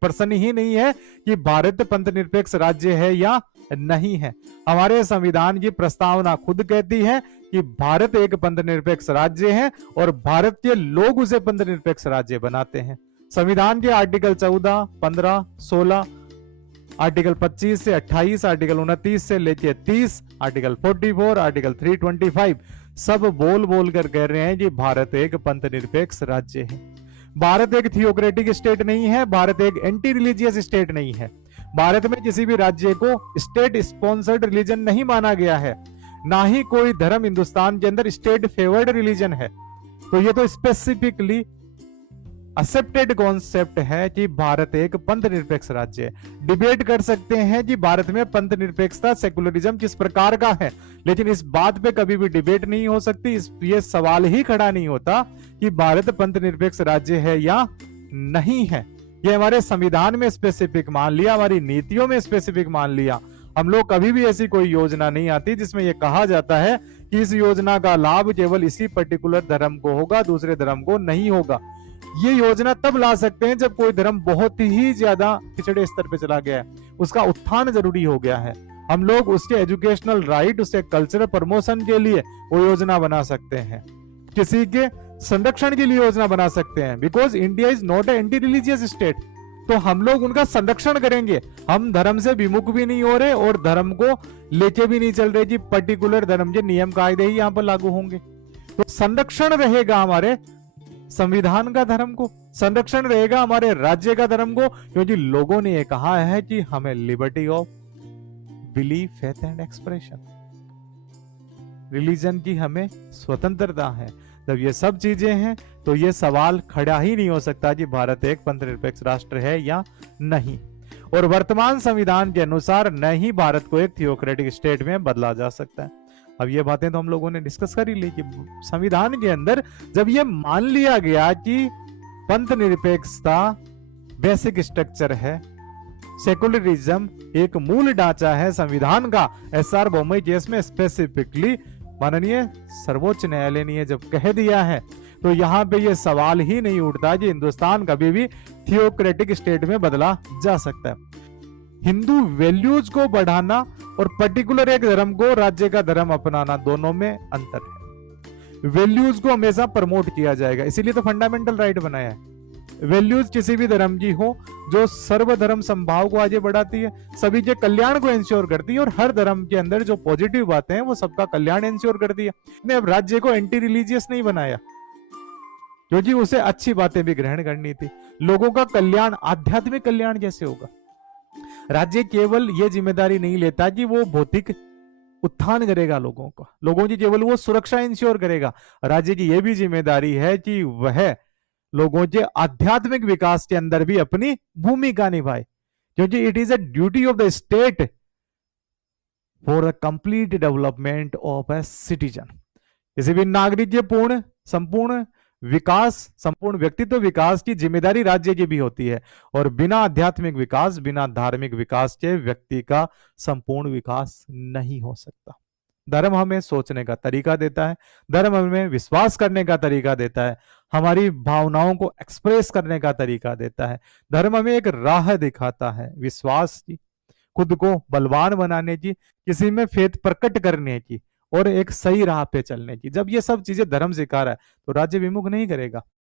प्रश्न ही नहीं है कि भारत पंथ निरपेक्ष राज्य है या नहीं है। हमारे संविधान की प्रस्तावना खुद कहती है कि भारत एक पंथ निरपेक्ष राज्य है और भारत के लोग उसे पंथ निरपेक्ष राज्य बनाते हैं। संविधान के आर्टिकल 14, 15, 16, आर्टिकल 25 से 28, आर्टिकल 29 से लेके 30, आर्टिकल 44, आर्टिकल 325 सब बोल बोल कर कह रहे हैं कि भारत एक पंथ निरपेक्ष राज्य है। भारत एक थियोक्रेटिक स्टेट नहीं है, भारत एक एंटी रिलीजियस स्टेट नहीं है। भारत में किसी भी राज्य को स्टेट स्पॉन्सर्ड रिलीजन नहीं माना गया है, ना ही कोई धर्म हिंदुस्तान के अंदर स्टेट फेवर्ड रिलीजन है। तो ये तो स्पेसिफिकली एक्सेप्टेड कॉन्सेप्ट है कि भारत एक पंथ निरपेक्ष राज्य है। डिबेट कर सकते हैं कि भारत में पंथ निरपेक्षता सेकुलरिज्म किस प्रकार का है, लेकिन इस बात पे कभी भी डिबेट नहीं हो सकती। ये सवाल ही खड़ा नहीं होता कि भारत पंथ निरपेक्ष राज्य है या नहीं है। ये हमारे संविधान में स्पेसिफिक मान लिया, हमारी नीतियों में स्पेसिफिक मान लिया। हम लोग कभी भी ऐसी कोई योजना नहीं आती जिसमें यह कहा जाता है कि इस योजना का लाभ केवल इसी पर्टिकुलर धर्म को होगा, दूसरे धर्म को नहीं होगा। ये योजना तब ला सकते हैं जब कोई धर्म बहुत ही ज्यादा पिछड़े स्तर पे चला गया है, उसका उत्थान जरूरी हो गया है। हम लोग उसके एजुकेशनल राइट, उसके कल्चरल प्रमोशन के लिए वो योजना बना सकते हैं, किसी के संरक्षण के लिए योजना बना सकते हैं। Because India is not a anti religious state, तो हम लोग उनका संरक्षण करेंगे। हम धर्म से विमुख भी नहीं हो रहे और धर्म को लेके भी नहीं चल रहे कि पर्टिकुलर धर्म के नियम कायदे ही यहां पर लागू होंगे। तो संरक्षण रहेगा हमारे संविधान का धर्म को, संरक्षण रहेगा हमारे राज्य का धर्म को, क्योंकि लोगों ने यह कहा है कि हमें liberty of belief, faith and expression, religion की हमें स्वतंत्रता है। जब ये सब चीजें हैं तो ये सवाल खड़ा ही नहीं हो सकता कि भारत एक पंथ निरपेक्ष राष्ट्र है या नहीं। और वर्तमान संविधान के अनुसार न ही भारत को एक थियोक्रेटिक स्टेट में बदला जा सकता है। अब ये बातें तो हम लोगों ने डिस्कस कर ही ली कि संविधान के अंदर जब ये मान लिया गया कि पंथ निरपेक्षता बेसिक स्ट्रक्चर है, सेकुलरिज्म एक मूल ढांचा है संविधान का, एसआर बोमई केस में स्पेसिफिकली माननीय सर्वोच्च न्यायालय ने जब कह दिया है, तो यहां पे ये सवाल ही नहीं उठता कि हिंदुस्तान कभी भी थियोक्रेटिक स्टेट में बदला जा सकता है। हिंदू वैल्यूज को बढ़ाना और पर्टिकुलर एक धर्म को राज्य का धर्म अपनाना, दोनों में अंतर है। वैल्यूज को हमेशा प्रमोट किया जाएगा, इसीलिए तो फंडामेंटल राइट बनाया है। वैल्यूज किसी भी धर्म की हो जो सर्वधर्म संभाव को आगे बढ़ाती है, सभी के कल्याण को इंश्योर करती है, और हर धर्म के अंदर जो पॉजिटिव बातें हैं वो सबका कल्याण इंश्योर करती है। ने अब राज्य को एंटी रिलीजियस नहीं बनाया, क्योंकि उसे अच्छी बातें भी ग्रहण करनी थी। लोगों का कल्याण, आध्यात्मिक कल्याण कैसे होगा? राज्य केवल ये जिम्मेदारी नहीं लेता कि वो भौतिक उत्थान करेगा लोगों का, लोगों की केवल वो सुरक्षा इंश्योर करेगा। राज्य की यह भी जिम्मेदारी है कि वह लोगों के आध्यात्मिक विकास के अंदर भी अपनी भूमिका निभाए, क्योंकि it is a duty of the state for the complete development of a citizen. किसी भी नागरिक के पूर्ण संपूर्ण विकास, संपूर्ण व्यक्तित्व विकास की जिम्मेदारी राज्य की भी होती है, और बिना आध्यात्मिक विकास, बिना धार्मिक विकास के व्यक्ति का संपूर्ण विकास नहीं हो सकता। धर्म हमें सोचने का तरीका देता है, धर्म हमें विश्वास करने का तरीका देता है, हमारी भावनाओं को एक्सप्रेस करने का तरीका देता है। धर्म हमें एक राह दिखाता है, विश्वास की, खुद को बलवान बनाने की, किसी में फेथ प्रकट करने की, और एक सही राह पे चलने की। जब ये सब चीजें धर्म सिखा रहा है तो राज्य विमुख नहीं करेगा।